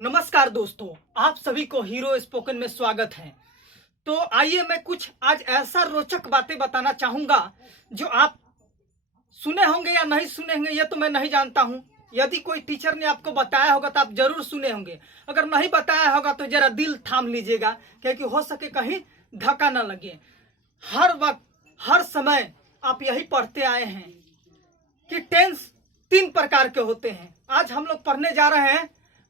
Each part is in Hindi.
नमस्कार दोस्तों, आप सभी को हीरो स्पोकन में स्वागत है। तो आइए मैं कुछ आज ऐसा रोचक बातें बताना चाहूंगा जो आप सुने होंगे या नहीं सुने होंगे ये तो मैं नहीं जानता हूं। यदि कोई टीचर ने आपको बताया होगा तो आप जरूर सुने होंगे। अगर नहीं बताया होगा तो जरा दिल थाम लीजिएगा, क्योंकि हो सके कहीं धक्का न लगे। हर वक्त हर समय आप यही पढ़ते आए हैं कि टेंस 3 प्रकार के होते हैं। आज हम लोग पढ़ने जा रहे हैं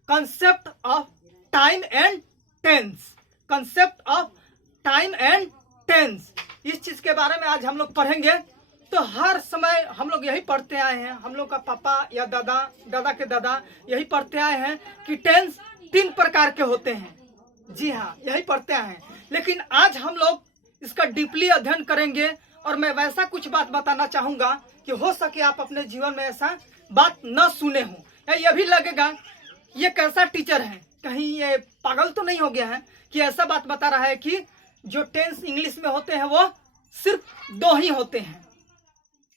concept of time and tense. Concept of time and tense, इस चीज के बारे में आज हम लोग पढ़ेंगे। तो हर समय हम लोग यही पढ़ते आए हैं, हम लोग का पापा या दादा, दादा के दादा यही पढ़ते आए हैं कि टेंस 3 प्रकार के होते हैं। जी हाँ, यही पढ़ते आए हैं। लेकिन आज हम लोग इसका डीपली अध्ययन करेंगे और मैं वैसा कुछ बात बताना चाहूंगा कि हो सके आप अपने जीवन में ऐसा बात न सुने हो, या ये भी लगेगा ये कैसा टीचर है, कहीं ये पागल तो नहीं हो गया है कि ऐसा बात बता रहा है कि जो टेंस इंग्लिश में होते हैं वो सिर्फ 2 ही होते हैं।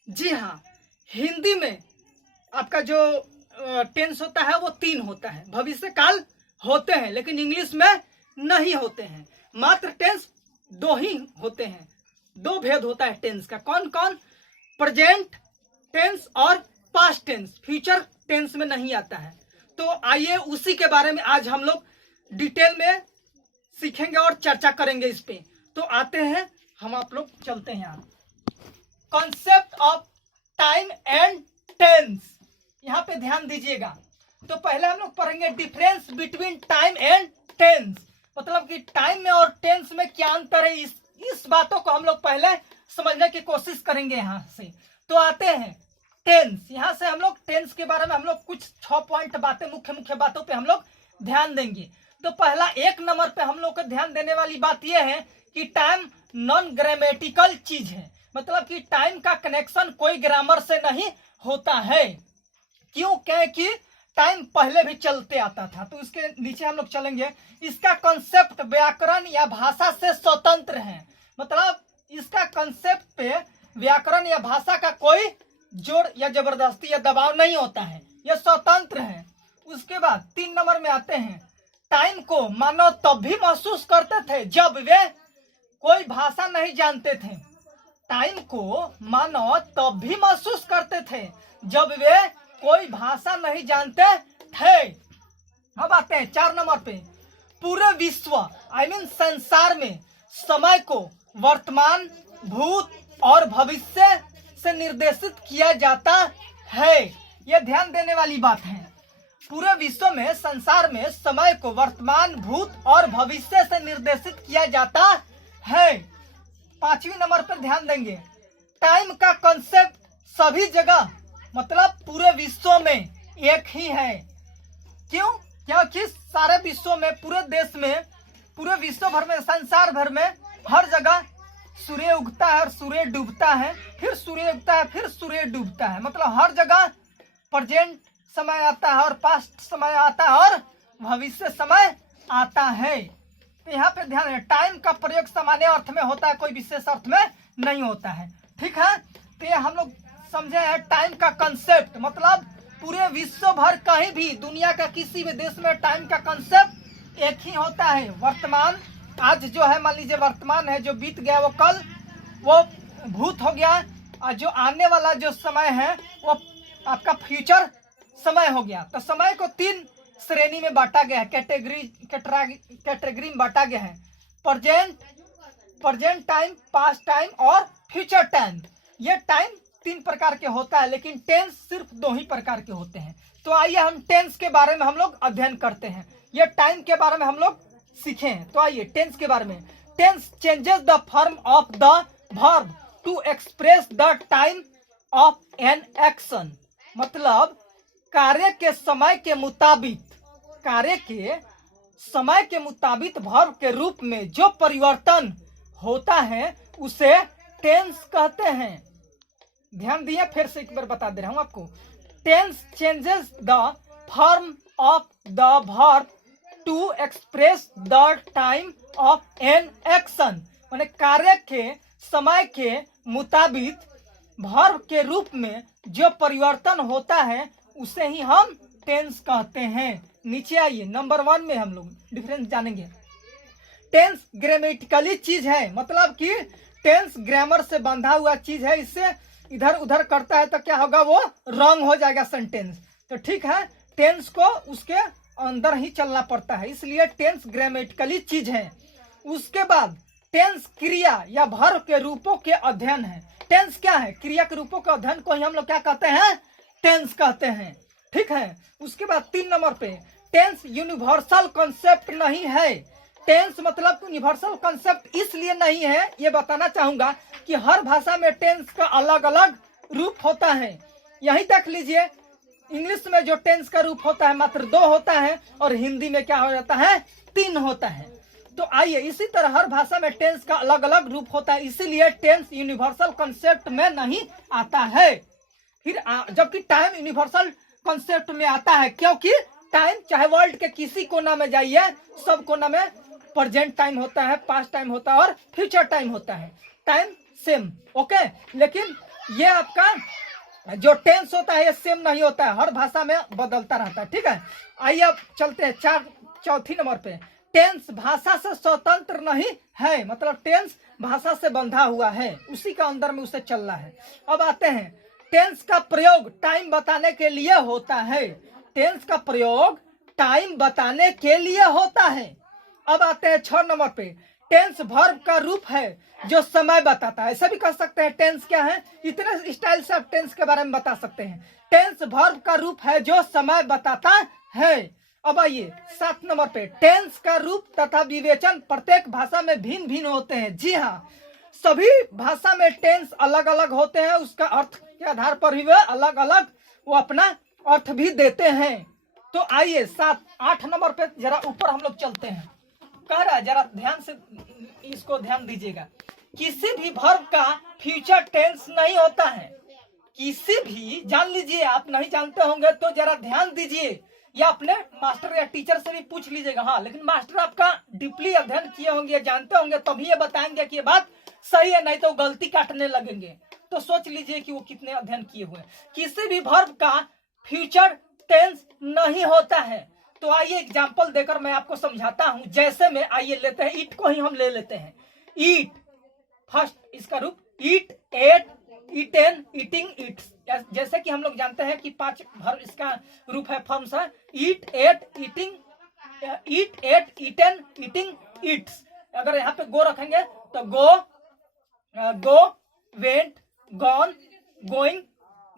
जी हाँ, हिंदी में आपका जो टेंस होता है वो 3 होता है, भविष्य काल होते हैं, लेकिन इंग्लिश में नहीं होते हैं। मात्र टेंस 2 ही होते हैं। 2 भेद होता है टेंस का। कौन कौन? प्रेजेंट टेंस और पास्ट टेंस। फ्यूचर टेंस में नहीं आता है। तो आइए उसी के बारे में आज हम लोग डिटेल में सीखेंगे और चर्चा करेंगे इस पे। तो आते हैं, हम आप लोग चलते हैं यहाँ। Concept of time and tense, यहाँ पे ध्यान दीजिएगा। तो पहले हम लोग पढ़ेंगे difference between time and tense, मतलब कि टाइम में और टेंस में क्या अंतर है। इस बातों को हम लोग पहले समझने की कोशिश करेंगे यहाँ से। तो आते हैं टेंस। यहाँ से हम लोग टेंस के बारे में हम लोग कुछ 6 पॉइंट बातें, मुख्य बातों पे हम लोग ध्यान देंगे। तो पहला 1 नंबर पे हम लोग को ध्यान देने वाली बात यह है कि टाइम नॉन ग्रामेटिकल चीज है, मतलब कि टाइम का कनेक्शन कोई ग्रामर से नहीं होता है। क्यों? क्योंकि टाइम पहले भी चलते आता था। तो इसके नीचे हम लोग चलेंगे। इसका कंसेप्ट व्याकरण या भाषा से स्वतंत्र है, मतलब इसका कंसेप्ट पे व्याकरण या भाषा का कोई जोड़ या जबरदस्ती या दबाव नहीं होता है, यह स्वतंत्र है। उसके बाद 3 नंबर में आते हैं। टाइम को मानव तब भी महसूस करते थे जब वे कोई भाषा नहीं जानते थे। टाइम को मानव तब भी महसूस करते थे जब वे कोई भाषा नहीं जानते थे। अब आते हैं 4 नंबर पे। पूरे विश्व संसार में समय को वर्तमान, भूत और भविष्य से निर्देशित किया जाता है। यह ध्यान देने वाली बात है। पूरे विश्व में, संसार में समय को वर्तमान, भूत और भविष्य से निर्देशित किया जाता है। 5वें नंबर पर ध्यान देंगे। टाइम का कंसेप्ट सभी जगह, मतलब पूरे विश्व में एक ही है। क्यों? क्योंकि सारे विश्व में, पूरे देश में, पूरे विश्व भर में, संसार भर में हर जगह सूर्य उगता है और सूर्य डूबता है, फिर सूर्य उगता है, फिर सूर्य डूबता है। मतलब हर जगह प्रेजेंट समय आता है और पास्ट समय आता है और भविष्य समय आता है। तो यहाँ पे ध्यान है, टाइम का प्रयोग सामान्य अर्थ में होता है, कोई विशेष अर्थ में नहीं होता है। ठीक है, तो ये हम लोग समझे हैं टाइम का कंसेप्ट, मतलब पूरे विश्व भर कहीं भी, दुनिया का किसी भी देश में टाइम का कंसेप्ट एक ही होता है। वर्तमान, आज जो है मान लीजिए वर्तमान है, जो बीत गया वो कल, वो भूत हो गया, और जो आने वाला जो समय है वो आपका फ्यूचर समय हो गया। तो समय को 3 श्रेणी में बांटा गया है, कैटेगरी में बांटा गया है। प्रेजेंट टाइम, पास्ट टाइम और फ्यूचर टाइम। ये टाइम 3 प्रकार के होता है, लेकिन टेंस सिर्फ 2 ही प्रकार के होते हैं। तो आइए हम टेंस के बारे में हम लोग अध्ययन करते हैं। ये टाइम के बारे में हम लोग सीखे। तो आइए टेंस के बारे में। Tense changes the form of the verb to express the time of an action, मतलब कार्य के समय के मुताबिक वर्ब के रूप में जो परिवर्तन होता है उसे टेंस कहते हैं। ध्यान दिए, फिर से एक बार बता दे रहा हूं आपको। Tense changes the form of the verb to express the time of an action, माने कार्य के समय के मुताबिक वर्ब के रूप में जो परिवर्तन होता है उसे ही हम टेंस कहते हैं। नीचे आइए, नंबर 1 में हम लोग डिफरेंस जानेंगे। टेंस ग्रामेटिकली चीज है, मतलब कि टेंस ग्रामर से बंधा हुआ चीज है, इससे इधर उधर करता है तो क्या होगा, वो रॉन्ग हो जाएगा सेंटेंस। तो ठीक है, टेंस को उसके अंदर ही चलना पड़ता है, इसलिए टेंस ग्रामेटिकली चीज है। उसके बाद टेंस क्रिया या वर्ब के रूपों के अध्ययन है। टेंस क्या है, क्रिया के रूपों के अध्ययन को ही हम लोग क्या कहते हैं, टेंस कहते हैं। ठीक है, उसके बाद 3 नंबर पे टेंस यूनिवर्सल कॉन्सेप्ट नहीं है। टेंस मतलब यूनिवर्सल कॉन्सेप्ट इसलिए नहीं है, ये बताना चाहूंगा कि हर भाषा में टेंस का अलग अलग रूप होता है। यही देख लीजिए, इंग्लिश में जो टेंस का रूप होता है मात्र 2 होता है, और हिंदी में क्या हो जाता है, 3 होता है। तो आइए, इसी तरह हर भाषा में टेंस का अलग अलग रूप होता है, इसीलिए टेंस यूनिवर्सल कॉन्सेप्ट में नहीं आता है। फिर जबकि टाइम यूनिवर्सल कॉन्सेप्ट में आता है, क्योंकि टाइम चाहे वर्ल्ड के किसी कोना में जाइए, सब कोना में प्रेजेंट टाइम होता है, पास्ट टाइम होता है और फ्यूचर टाइम होता है, टाइम सेम। ओके, लेकिन ये आपका जो टेंस होता है ये सेम नहीं होता है, हर भाषा में बदलता रहता है। ठीक है, आइए अब चलते हैं चौथी नंबर पे। टेंस भाषा से स्वतंत्र नहीं है, मतलब टेंस भाषा से बंधा हुआ है, उसी का अंदर में उसे चलना है। अब आते हैं, टेंस का प्रयोग टाइम बताने के लिए होता है। टेंस का प्रयोग टाइम बताने के लिए होता है। अब आते हैं 6 नंबर पे, टेंस वर्ब का रूप है जो समय बताता है। ऐसा भी कह सकते हैं, टेंस क्या है, इतने स्टाइल से आप टेंस के बारे में बता सकते हैं। टेंस वर्ब का रूप है जो समय बताता है। अब आइए 7 नंबर पे, टेंस का रूप तथा विवेचन प्रत्येक भाषा में भिन्न भिन्न होते हैं। जी हाँ, सभी भाषा में टेंस अलग अलग होते हैं, उसका अर्थ के आधार पर ही वे अलग अलग वो अपना अर्थ भी देते हैं। तो आइए 8 नंबर पे जरा ऊपर हम लोग चलते हैं। कह रहा है, जरा ध्यान से इसको ध्यान दीजिएगा, किसी भी वर्ब का फ्यूचर टेंस नहीं होता है। किसी भी, जान लीजिए, आप नहीं जानते होंगे तो जरा ध्यान दीजिए, या अपने मास्टर या टीचर से भी पूछ लीजिएगा। हाँ, लेकिन मास्टर आपका डीपली अध्ययन किए होंगे, जानते होंगे, तभी ये बताएंगे कि ये बात सही है, नहीं तो गलती काटने लगेंगे। तो सोच लीजिए कि वो कितने अध्ययन किए हुए। किसी भी वर्ब का फ्यूचर टेंस नहीं होता है। तो आइए एग्जाम्पल देकर मैं आपको समझाता हूं। जैसे में आइए लेते हैं, ईट को ही हम ले लेते हैं। ईट, फर्स्ट इसका रूप ईट, एट, ईटेन, ईटिंग, ईट्स। जैसे कि हम लोग जानते हैं कि 5 वर्ब इसका रूप है, फॉर्म्स है, ईट, एट, ईटिंग, ईट, एट, ईटेन, ईटिंग, ईट्स। अगर यहाँ पे गो रखेंगे तो गो, गो, वेंट, गॉन, गोइंग,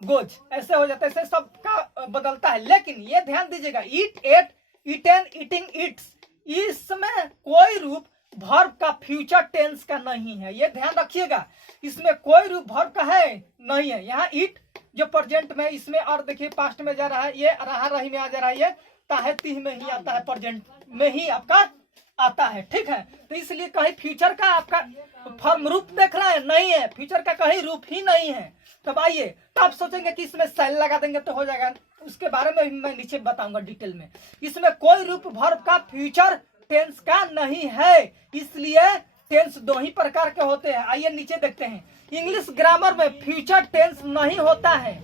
गोज, ऐसे हो जाता है, ऐसे सब का बदलता है। लेकिन ये ध्यान दीजिएगा, ईट, एट, ईटेन, ईटिंग, ईट्स, इसमें कोई रूप वर्ब का फ्यूचर टेंस का नहीं है। ये ध्यान रखिएगा, इसमें कोई रूप वर्ब का है नहीं है। यहाँ ईट जो प्रेजेंट में, इसमें और देखिए पास्ट में जा रहा है, ये रहा रही में आ जा रहा है, ये ताहे तीह में ही आता है, प्रेजेंट में ही आपका आता है। ठीक है, तो इसलिए कहीं फ्यूचर का आपका फॉर्म रूप देख रहा है, नहीं है, फ्यूचर का कहीं रूप ही नहीं है। तब आइए, तो आप सोचेंगे कि इसमें सेल लगा देंगे तो हो जाएगा, उसके बारे में मैं नीचे बताऊंगा डिटेल में। इसमें कोई रूप वर्ब का फ्यूचर टेंस का नहीं है, इसलिए टेंस 2 ही प्रकार के होते हैं। आइए नीचे देखते हैं, इंग्लिश ग्रामर में फ्यूचर टेंस नहीं होता है।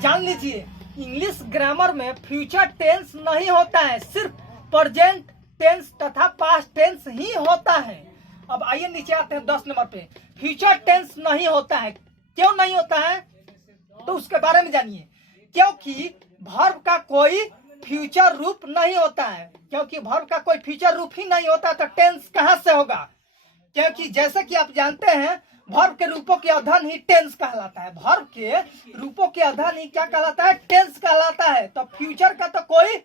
जान लीजिए, इंग्लिश ग्रामर में फ्यूचर टेंस नहीं होता है, सिर्फ प्रेजेंट टेंस तथा पास्ट टेंस ही होता है। अब आइए नीचे आते हैं 10 नंबर पे, फ्यूचर टेंस नहीं होता है। क्यों नहीं होता है, तो उसके बारे में जानिए। क्योंकि वर्ब का कोई फ्यूचर रूप नहीं होता है। क्योंकि वर्ब का कोई फ्यूचर रूप ही नहीं होता तो टेंस कहां से होगा। क्योंकि जैसे कि आप जानते हैं, वर्ब के रूपों के अध्ययन ही टेंस कहलाता है। वर्ब के रूपों के अध्ययन ही क्या कहलाता है, टेंस कहलाता है। तो फ्यूचर का तो कोई,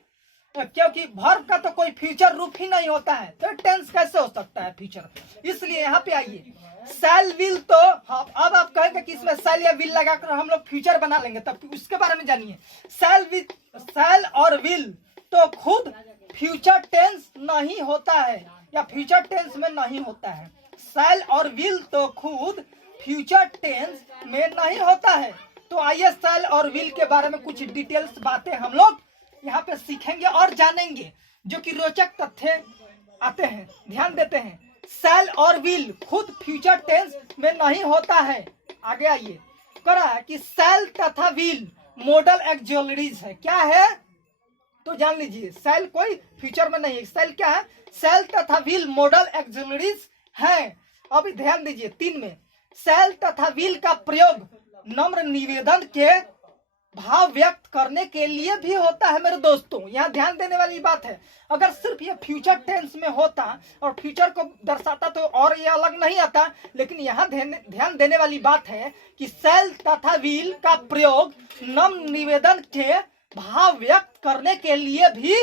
क्योंकि वर्ब का तो कोई फ्यूचर रूप ही नहीं होता है, तो टेंस कैसे हो सकता है फ्यूचर। इसलिए यहाँ पे आइए, सेल विल, तो अब आप कहेंगे कि इसमें सेल या विल लगाकर हम लोग फ्यूचर बना लेंगे, तब उसके बारे में जानिए। सेल और विल तो खुद फ्यूचर टेंस नहीं होता है, या फ्यूचर टेंस में नहीं होता है। सेल और विल तो खुद फ्यूचर टेंस में नहीं होता है। तो आइए सेल और विल के बारे में कुछ डिटेल्स बातें हम लोग यहाँ पे सीखेंगे और जानेंगे, जो कि रोचक तथ्य आते हैं। ध्यान देते हैं, सेल और विल खुद फ्यूचर टेंस में नहीं होता है। आगे आइए, कह रहा है कि सेल तथा विल मॉडल एक्सुअलिटीज है। क्या है, तो जान लीजिए सेल कोई फ्यूचर में नहीं है। सेल क्या है? सेल तथा व्हील मॉडल एक्सिलरीज है। अभी ध्यान दीजिए 3 में, सेल तथा व्हील का प्रयोग नम्र निवेदन के भाव व्यक्त करने के लिए भी होता है मेरे दोस्तों। यहाँ ध्यान देने वाली बात है, अगर सिर्फ ये फ्यूचर टेंस में होता और फ्यूचर को दर्शाता तो और ये अलग नहीं आता, लेकिन यहाँ ध्यान देने वाली बात है कि सेल तथा व्हील का प्रयोग नम्र निवेदन के भाव व्यक्त करने के लिए भी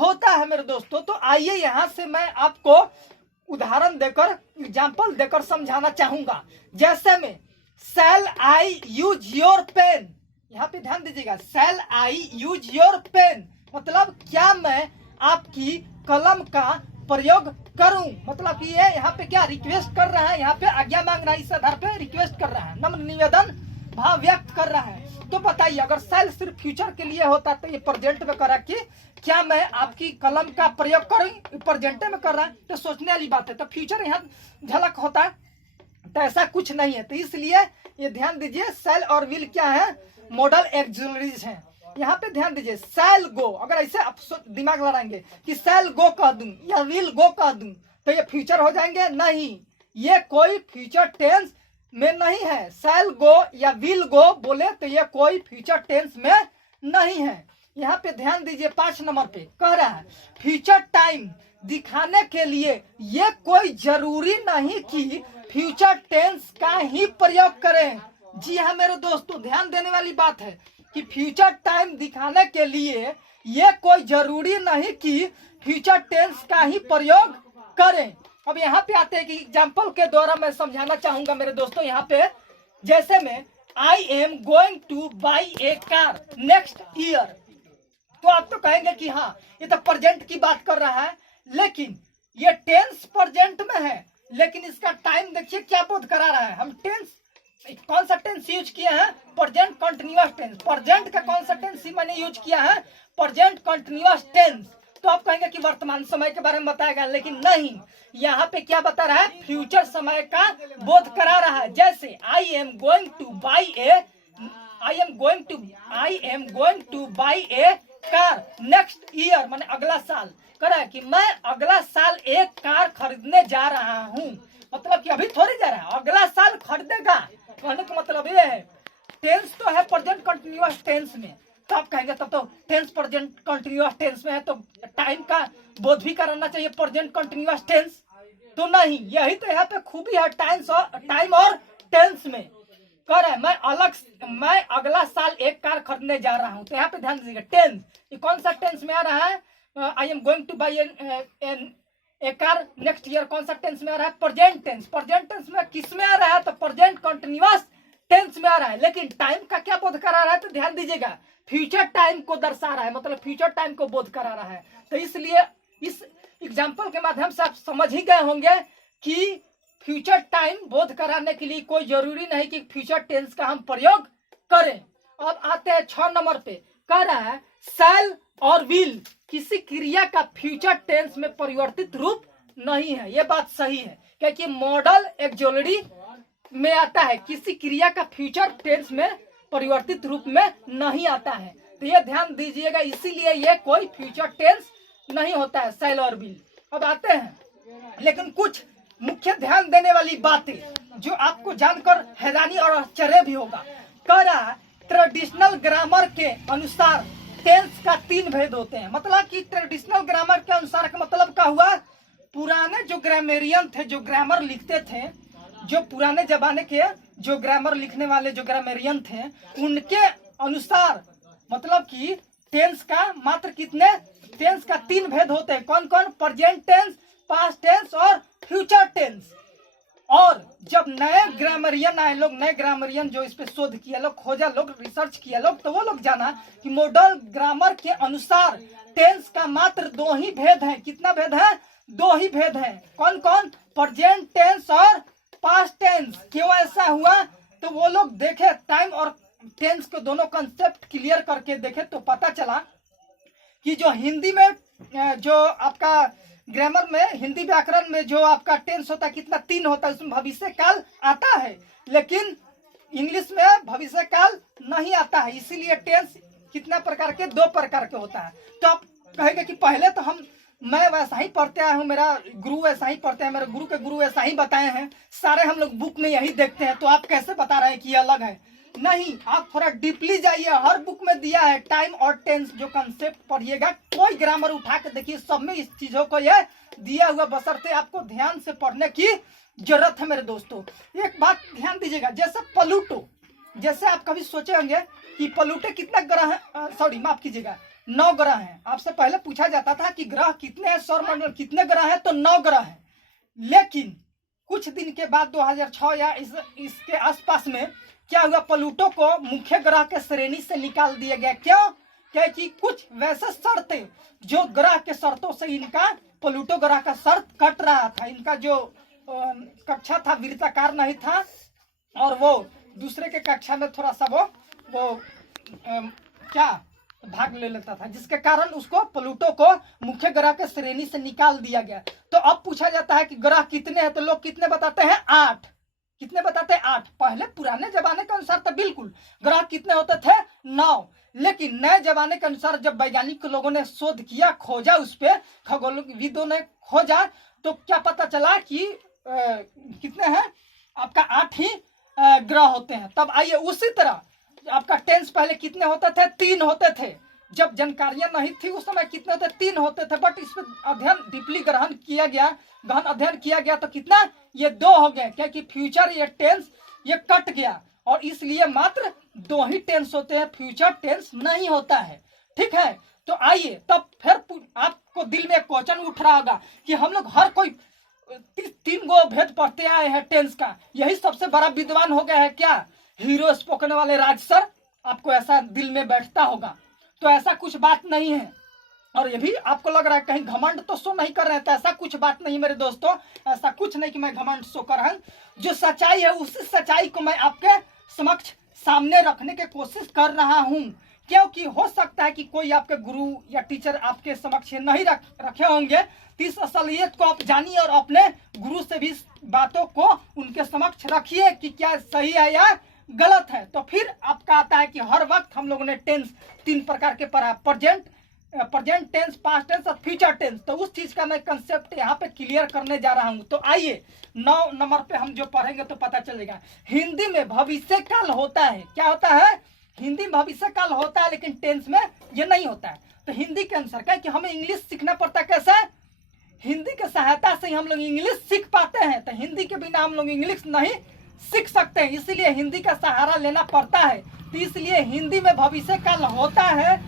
होता है मेरे दोस्तों। तो आइए यहाँ से मैं आपको उदाहरण देकर, एग्जाम्पल देकर समझाना चाहूंगा। जैसे में शैल आई यूज योर पेन, यहाँ पे ध्यान दीजिएगा, शैल आई यूज योर पेन मतलब क्या मैं आपकी कलम का प्रयोग करूं, मतलब कि ये यहाँ पे क्या रिक्वेस्ट कर रहा है, यहाँ पे आज्ञा मांग रहा है, इस आधार पे रिक्वेस्ट कर रहा है, नम्र निवेदन भाव व्यक्त कर रहा है। तो बताइए अगर शैल सिर्फ फ्यूचर के लिए होता तो ये प्रेजेंट में करा कि क्या मैं आपकी कलम का प्रयोग करूं, प्रेजेंट में कर रहा है, तो सोचने वाली बात है। तो फ्यूचर यहाँ झलक होता है, तो ऐसा कुछ नहीं है। तो इसलिए ये ध्यान दीजिए शैल और विल क्या है, मॉडल एक्सिलरीज हैं। यहाँ पे ध्यान दीजिए शैल गो, अगर ऐसे आप दिमाग लड़ाएंगे कि शैल गो कह दूं या विल गो कह दूं तो ये फ्यूचर हो जाएंगे, नहीं, ये कोई फ्यूचर टेंस में नहीं है। शैल गो या विल गो बोले तो ये कोई फ्यूचर टेंस में नहीं है। यहाँ पे ध्यान दीजिए 5 नंबर पे कह रहा है फ्यूचर टाइम दिखाने के लिए ये कोई जरूरी नहीं कि फ्यूचर टेंस का ही प्रयोग करें। जी हाँ मेरे दोस्तों, ध्यान देने वाली बात है कि फ्यूचर टाइम दिखाने के लिए ये कोई जरूरी नहीं कि फ्यूचर टेंस का ही प्रयोग करें। अब यहाँ पे आते हैं कि एग्जाम्पल के द्वारा मैं समझाना चाहूंगा मेरे दोस्तों। यहाँ पे जैसे में I am going two by A car next year, तो आप तो कहेंगे कि हाँ ये तो प्रेजेंट की बात कर रहा है, लेकिन ये टेंस प्रेजेंट में है, लेकिन इसका टाइम देखिए क्या बोध करा रहा है। हम टेंस कौन सा टेंस यूज किया है, प्रेजेंट कंटिन्यूअस टेंस। प्रेजेंट का कौन सा टेंस मैंने यूज किया है, प्रेजेंट कंटिन्यूअस टेंस। तो आप कहेंगे कि वर्तमान समय के बारे में बताएगा, लेकिन नहीं, यहाँ पे क्या बता रहा है, फ्यूचर समय का बोध करा रहा है। जैसे I am going two by A car next year, माने अगला साल करा है कि मैं अगला साल एक कार खरीदने जा रहा हूँ, मतलब कि अभी थोड़ी जा रहा है, अगला साल खरीदेगा। कहने का मतलब ये है टेंस तो है प्रेजेंट कंटिन्यूअस टेंस में, तो आप कहेंगे तब तो टेंस प्रेजेंट कंटिन्यूअस टेंस में है तो टाइम का बोध भी कराना चाहिए प्रेजेंट कंटिन्यूअस टेंस, तो नहीं, यही तो यहाँ पे खूबी है टाइम और टेंस में। कह रहा है मैं अगला साल एक कार खरीदने जा रहा हूँ, तो यहाँ पे ध्यान दीजिएगा टेंस, ये कौन सा टेंस में आ रहा है, I am going two by A car next year, कौन सा टेंस में आ रहा है, प्रेजेंट टेंस। प्रेजेंट टेंस में किस में आ रहा है, तो प्रेजेंट कंटिन्यूअस टेंस में आ रहा है, लेकिन टाइम का क्या बोध करा रहा है, तो ध्यान दीजिएगा फ्यूचर टाइम को दर्शा रहा है, मतलब फ्यूचर टाइम को बोध करा रहा है। तो इसलिए इस एग्जाम्पल के माध्यम से आप समझ ही गए होंगे कि फ्यूचर टाइम बोध कराने के लिए कोई जरूरी नहीं कि फ्यूचर टेंस का हम प्रयोग करें। अब आते हैं 6 नंबर पे, कह रहा है शैल और विल किसी क्रिया का फ्यूचर टेंस में परिवर्तित रूप नहीं है। ये बात सही है, क्योंकि मॉडल एक्सिलरी में आता है, किसी क्रिया का फ्यूचर टेंस में परिवर्तित रूप में नहीं आता है। तो ये ध्यान दीजिएगा, इसीलिए ये कोई फ्यूचर टेंस नहीं होता है शैल और विल। अब आते हैं, लेकिन कुछ मुख्य ध्यान देने वाली बातें जो आपको जानकर हैरानी और आश्चर्य भी होगा। कह रहा है ट्रेडिशनल ग्रामर के अनुसार टेंस का 3 भेद होते हैं, मतलब कि ट्रेडिशनल ग्रामर के अनुसार का मतलब क्या हुआ, पुराने जो ग्रामेरियन थे, जो ग्रामर लिखते थे, जो पुराने जमाने के जो ग्रामर लिखने वाले जो ग्रामेरियन थे, उनके अनुसार मतलब कि टेंस का मात्र कितने, टेंस का 3 भेद होते हैं। कौन कौन, प्रेजेंट टेंस, पास्ट टेंस और फ्यूचर टेंस। और जब नए ग्रामरियन आए लोग, नए ग्रामरियन जो इस पे शोध किया लोग, खोजा लोग, रिसर्च किया लोग, तो वो लोग जाना कि मॉडल ग्रामर के अनुसार टेंस का मात्र 2 ही भेद है। कितना भेद है, 2 ही भेद है। कौन कौन, प्रेजेंट टेंस और पास्ट टेंस। क्यों ऐसा हुआ, तो वो लोग देखे टाइम और टेंस के दोनों कंसेप्ट क्लियर करके देखे, तो पता चला कि जो हिंदी में जो आपका ग्रामर में, हिंदी व्याकरण में जो आपका टेंस होता है कितना, 3 होता है, उसमें भविष्य काल आता है, लेकिन इंग्लिश में भविष्य काल नहीं आता है। इसीलिए टेंस कितना प्रकार के? 2 प्रकार के होता है। तो आप कहेंगे कि पहले तो मैं वैसा ही पढ़ते आया हूँ, मेरा गुरु वैसा ही पढ़ते हैं, मेरे गुरु के गुरु वैसा ही बताए हैं, सारे हम लोग बुक में यही देखते हैं, तो आप कैसे बता रहे हैं कि ये अलग है? नहीं, आप थोड़ा डीपली जाइए, हर बुक में दिया है टाइम और टेंस जो कंसेप्ट पढ़िएगा, कोई ग्रामर उठा के देखिए, सब में इस चीजों को ये दिया हुआ, बशर्ते आपको ध्यान से पढ़ने की जरूरत है मेरे दोस्तों। एक बात ध्यान दीजिएगा, जैसे प्लूटो, जैसे आप कभी सोचे होंगे कि प्लूटो कितना ग्रह है, सॉरी माफ कीजिएगा, 9 ग्रह हैं। आपसे पहले पूछा जाता था कि ग्रह कितने हैं, सौरमंडल कितने ग्रह हैं, तो 9 ग्रह हैं। लेकिन कुछ दिन के बाद 2006 या इसके आसपास में क्या हुआ, प्लूटो को मुख्य ग्रह के श्रेणी से निकाल दिया गया। क्यों? क्योंकि कुछ वैसे शर्तें जो ग्रह के शर्तों से इनका प्लूटो ग्रह का शर्त कट रहा था, इनका जो कक्षा था वृत्ताकार नहीं था, और वो दूसरे के कक्षा में थोड़ा सा वो क्या भाग ले लेता था, जिसके कारण उसको प्लूटो को मुख्य ग्रह के श्रेणी से निकाल दिया गया। तो अब पूछा जाता है कि ग्रह कितने हैं, तो लोग कितने बताते हैं? 8। कितने बताते हैं? 8। पहले पुराने जमाने के अनुसार तो बिल्कुल ग्रह कितने होते थे? 9। लेकिन नए जमाने के अनुसार जब वैज्ञानिक लोगों ने शोध किया, खोजा, उस पर खगोलविदों ने खोजा, तो क्या पता चला कि कितने हैं? आपका 8 ही ग्रह होते हैं। तब आइए उसी तरह आपका टेंस पहले कितने होते थे? 3 होते थे। जब जानकारियां नहीं थी उस समय कितने होते? 3 होते थे। बट इस पर अध्ययन डीपली गहन अध्ययन किया गया तो कितना? ये 2 हो गए, क्योंकि फ्यूचर ये टेंस ये कट गया, और इसलिए मात्र 2 ही टेंस होते हैं, फ्यूचर टेंस नहीं होता है। ठीक है, तो आइए तब फिर आपको दिल में क्वेश्चन उठ रहा होगा कि हम लोग हर कोई 3 गो भेद पढ़ते आए हैं टेंस का, यही सबसे बड़ा विद्वान हो गया है क्या हीरो स्पोकन वाले राज सर? आपको ऐसा दिल में बैठता होगा, तो ऐसा कुछ बात नहीं है। और ये भी आपको लग रहा है कहीं घमंड तो शो नहीं कर रहे हैं, तो ऐसा कुछ बात नहीं मेरे दोस्तों, ऐसा कुछ नहीं कि मैं घमंड शो कर रहा हूं। जो सच्चाई है उसी सच्चाई को मैं आपके समक्ष सामने रखने की कोशिश कर रहा हूं, क्योंकि हो सकता है कि कोई आपके गुरु या टीचर आपके समक्ष नहीं रखे होंगे, तो इस असलियत को आप जानिए और अपने गुरु से भी बातों को उनके समक्ष रखिए कि क्या सही है या गलत है। तो फिर आपका आता है कि हर वक्त हम लोगों ने टेंस 3 प्रकार के पढ़ा, प्रेजेंट टेंस, पास्ट टेंस और फ्यूचर टेंस। तो उस चीज का मैं कंसेप्ट यहाँ पे क्लियर करने जा रहा हूँ। तो आइए 9 नंबर पे हम जो पढ़ेंगे तो पता चलेगा। हिंदी में भविष्य काल होता है। क्या होता है? हिंदी में भविष्य काल होता है, लेकिन टेंस में ये नहीं होता है। तो हिंदी के अनुसार क्या कि हमें इंग्लिश सीखना पड़ता है। कैसे? हिंदी की सहायता से हम लोग इंग्लिश सीख पाते हैं, तो हिंदी के बिना हम लोग इंग्लिश नहीं सीख सकते हैं, इसीलिए हिंदी का सहारा लेना पड़ता है। तो इसलिए हिंदी में भविष्य काल होता है,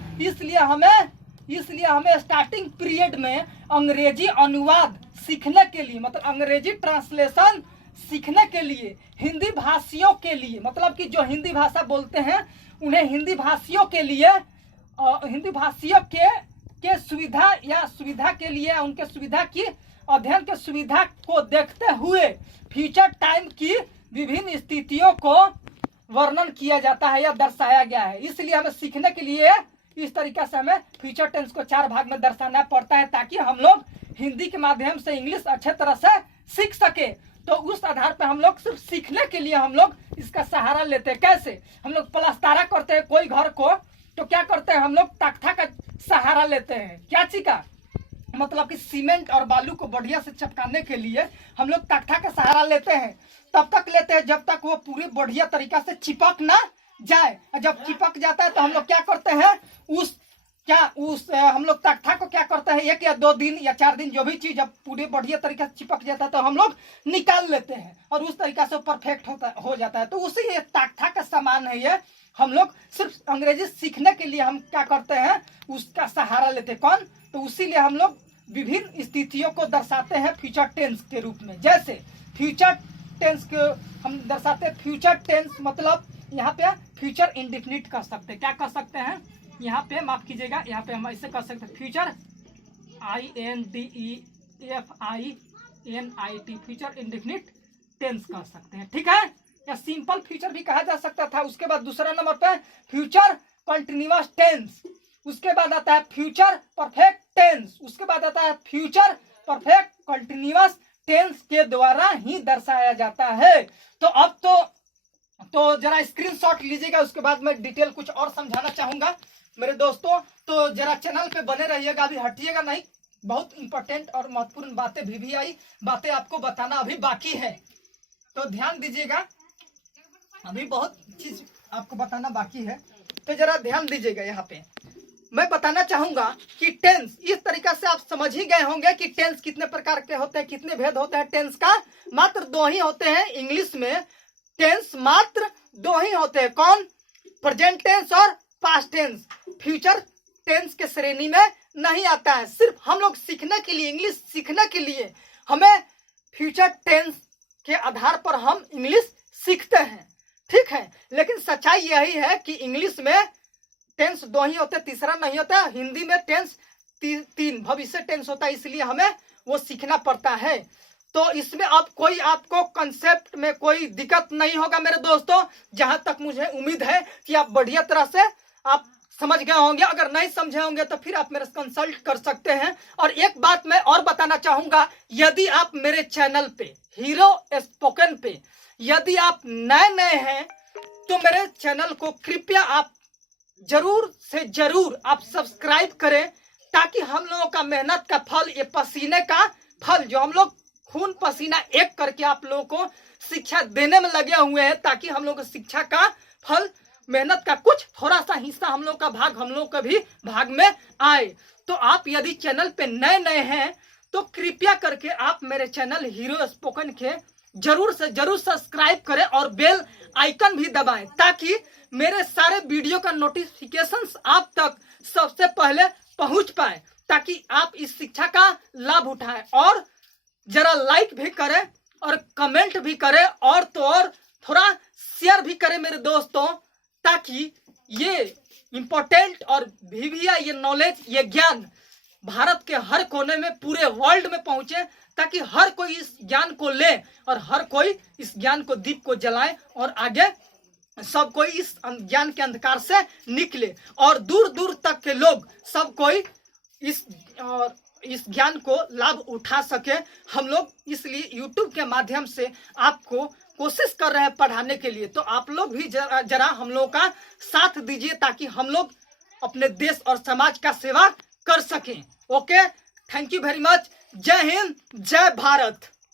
इसलिए हमें स्टार्टिंग पीरियड में अंग्रेजी अनुवाद सीखने के लिए, मतलब अंग्रेजी ट्रांसलेशन सीखने के लिए, हिंदी भाषियों के लिए, मतलब कि जो हिंदी भाषा बोलते हैं उन्हें हिंदी भाषियों के लिए, हिंदी भाषियों के सुविधा के लिए, उनके सुविधा की अध्ययन के सुविधा को देखते हुए फ्यूचर टाइम की विभिन्न स्थितियों को वर्णन किया जाता है या दर्शाया गया है। इसलिए हमें सीखने के लिए इस तरीके से हमें फ्यूचर टेंस को 4 भाग में दर्शाना पड़ता है, ताकि हम लोग हिंदी के माध्यम से इंग्लिश अच्छे तरह से सीख सके। तो उस आधार पर हम लोग सिर्फ सीखने के लिए हम लोग इसका सहारा लेते हैं। कैसे? हम लोग प्लास्तारा करते हैं कोई घर को, तो क्या करते हैं हम लोग? तख्ता का सहारा लेते हैं। क्या चीज का? मतलब कि सीमेंट और बालू को बढ़िया से चिपकाने के लिए हम लोग तख्ता का सहारा लेते हैं। तब तक लेते हैं जब तक वो पूरी बढ़िया तरीका से चिपक ना जाए। जब चिपक जाता है तो हम लोग क्या करते हैं? हम लोग तख्ता को क्या करते हैं? 1 या 2 दिन या 4 दिन, जो भी चीज जब पूरी बढ़िया तरीके से चिपक जाता है तो हम लोग निकाल लेते हैं, और उस तरीका से परफेक्ट हो जाता है। तो उसी ये तख्ता का सामान है ये। हम लोग सिर्फ अंग्रेजी सीखने के लिए हम क्या करते हैं? उसका सहारा लेते हैं। कौन? तो उसीलिए हम लोग विभिन्न स्थितियों को दर्शाते हैं फ्यूचर टेंस के रूप में। जैसे फ्यूचर टेंस को हम दर्शाते हैं, फ्यूचर टेंस मतलब यहाँ पे फ्यूचर इंडेफिनिट कर सकते हैं। क्या कर सकते हैं? यहाँ पे माफ कीजिएगा, यहाँ पे हम ऐसे कर सकते हैं, future INDEFINIT, future indefinite tense कर सकते हैं। ठीक है, या सिंपल फ्यूचर भी कहा जा सकता था। उसके बाद दूसरा नंबर पे फ्यूचर कंटिन्यूअस टेंस, उसके बाद आता है फ्यूचर परफेक्ट टेंस, उसके बाद आता है फ्यूचर परफेक्ट कंटिन्यूअस टेंस के द्वारा ही दर्शाया जाता है। तो अब तो जरा स्क्रीनशॉट लीजिएगा, उसके बाद मैं डिटेल कुछ और समझाना चाहूंगा। मेरे दोस्तों। तो जरा चैनल पे बने रहिएगा, अभी हटिएगा नहीं, बहुत इंपॉर्टेंट और महत्वपूर्ण बातें भी आई बातें आपको बताना अभी बाकी है, तो ध्यान दीजिएगा, अभी बहुत चीज आपको बताना बाकी है, तो जरा ध्यान दीजिएगा। यहाँ पे मैं बताना चाहूंगा कि टेंस, इस तरीका से आप समझ ही गए होंगे कि टेंस कितने प्रकार के होते हैं, कितने भेद होते हैं। टेंस का मात्र 2 ही होते हैं, इंग्लिश में टेंस मात्र 2 ही होते हैं। कौन? प्रेजेंट टेंस और पास्ट टेंस। फ्यूचर टेंस के श्रेणी में नहीं आता है। सिर्फ हम लोग सीखने के लिए, इंग्लिश सीखने के लिए हमें फ्यूचर टेंस के आधार पर हम इंग्लिश सीखते हैं, ठीक है। लेकिन सच्चाई यही है कि इंग्लिश में टेंस 2 ही होते, तीसरा नहीं होता। हिंदी में टेंस 3 भविष्य टेंस होता है, इसलिए हमें वो सीखना पड़ता है। तो इसमें अब कोई आपको कंसेप्ट में कोई दिक्कत नहीं होगा मेरे दोस्तों। जहां तक मुझे उम्मीद है कि आप बढ़िया तरह से आप समझ गए होंगे। अगर नहीं समझे होंगे तो फिर आप मेरे से कंसल्ट कर सकते हैं। और एक बात मैं और बताना चाहूंगा, यदि आप मेरे चैनल पे हीरो स्पोकन पे यदि आप नए हैं तो मेरे चैनल को कृपया आप जरूर से जरूर आप सब्सक्राइब करें, ताकि हम लोगों का मेहनत का फल, ये पसीने का फल जो हम लोग खून पसीना एक करके आप लोगों को शिक्षा देने में लगे हुए हैं, ताकि हम लोग को शिक्षा का फल, मेहनत का कुछ थोड़ा सा हिस्सा हम लोग का भाग हम लोग का भी भाग में आए। तो आप यदि चैनल पे नए हैं तो कृपया करके आप मेरे चैनल हीरो स्पोकन के जरूर से जरूर सब्सक्राइब करें और बेल आइकन भी दबाएं, ताकि मेरे सारे वीडियो का नोटिफिकेशंस आप तक सबसे पहले पहुंच पाए, ताकि आप इस शिक्षा का लाभ उठाएं। और जरा लाइक भी करें और कमेंट भी करें, और तो और थोड़ा शेयर भी करें मेरे दोस्तों, ताकि ये इम्पोर्टेंट और भी ये नॉलेज, ये ज्ञान भारत के हर कोने में, पूरे वर्ल्ड में पहुंचे, ताकि हर कोई इस ज्ञान को ले और हर कोई इस ज्ञान को, दीप को जलाए और आगे सब कोई इस ज्ञान के अंधकार से निकले और दूर दूर तक के लोग सब कोई इस ज्ञान को लाभ उठा सके। हम लोग इसलिए YouTube के माध्यम से आपको कोशिश कर रहे हैं पढ़ाने के लिए। तो आप लोग भी जरा हम लोग का साथ दीजिए, ताकि हम लोग अपने देश और समाज का सेवा कर सकें। Okay, thank you very much. जय हिंद, जय भारत।